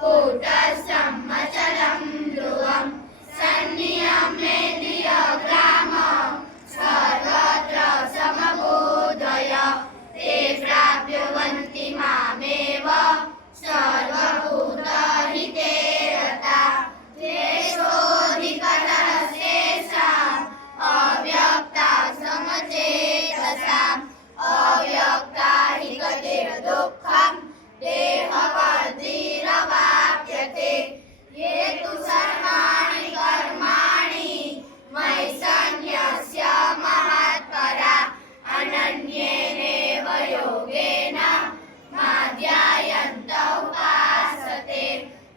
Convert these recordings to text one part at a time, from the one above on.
कूटस्थं मचलं ध्रुवं सन्नियमेन्द्रियग्राम सर्वत्र समबोधय ते प्राप्नुवन्ति मामेव सर्वभूतहिते रता तेषोऽधिकतरस्तेषाम् अव्यक्ता समचेतसाम् अव्यक्ता हि गतिर्दुःखम् देहवद्भिरवाप्यते ये तु सर्वाणि कर्माणि मयि सन्न्यस्य महत्परा अनन्येनैव योगेन माध्यायन्त उपासते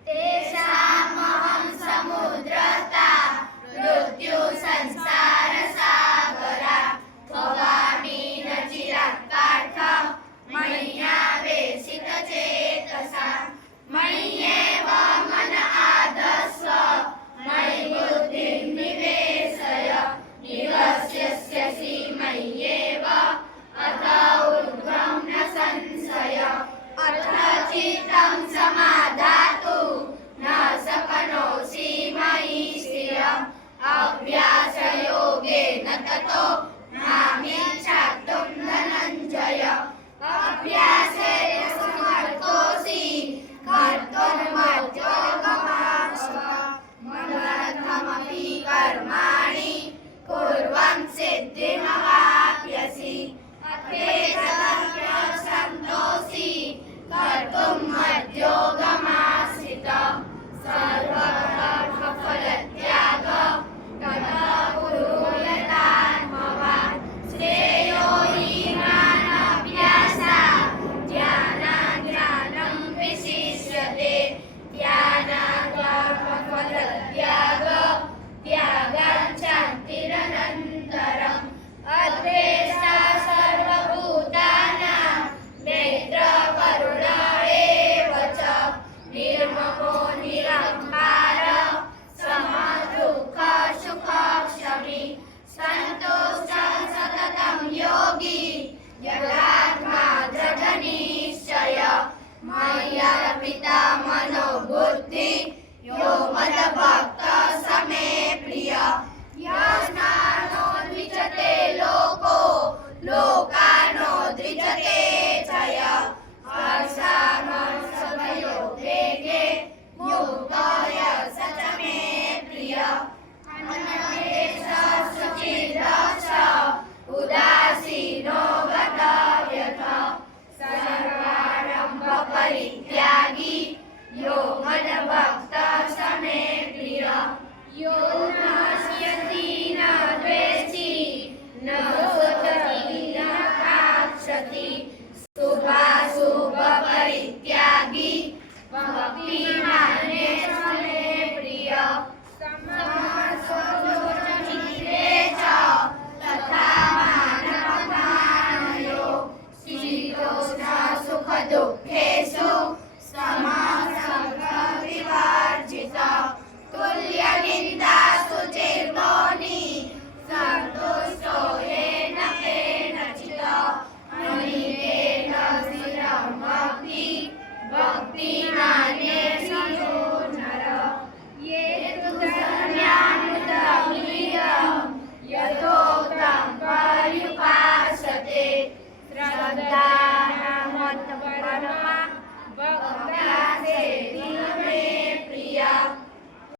तेषामहं समुद्रता मृत्युसंसारसागरा भवामि न चिरात् पार्थ मय्यावेशितचेतसा मय्येव मन आधत्स्व मयि बुद्धिं निवेशय निवस्यसि मय्येव अथ ऊर्ध्वं न संशय अथ चित्तं समाधातु न शक्नोषि मयि स्थिरम् अभ्यासयोगेन ततो मामिच्छाप्तुं धनञ्जय अभ्यासेन समर्थोऽसि कर्तुं मद्योगमाश्रितः मदर्थमपि कर्माणि कुर्वन् सिद्धिमवाप्स्यसि अथेतदभ्यसन्तोषि कर्तुं मद्योगमाश्रितः सर्वकर्मफलत्याग ततः कुरु यथात्मवान् श्रेयो हि ज्ञानाभ्यासात् ध्यानात् विशिष्यते ध्यानात् कर्मफलत्याग त्यागात् शान्तिरनन्तरम् अद्वेष्टा सर्वभूतानां नेत्रकरुण एव च निर्ममो निरहङ्कार समदुःखसुखक्षमी सन्तोषः सततं योगी यथात्मा दृढनिश्चय मय्यर्पिता मनोबुद्धि यो मद्भक्तः स मे प्रियः यस्मान्नो द्विजते लोको लोकानो द्विजते च यः हर्षामर्षभयोद्वेगे मुक्तो यः स च मे प्रियः अनन्येषः शुचिर्दक्षः उदासीनो गतव्यथः सर्वारम्भपरित्यागी यो मद्भक्तः स मे प्रियः यो न हस्यति न द्वेष्टि न शोचति न काङ्क्षति शुभाशुभपरित्यागी भक्ति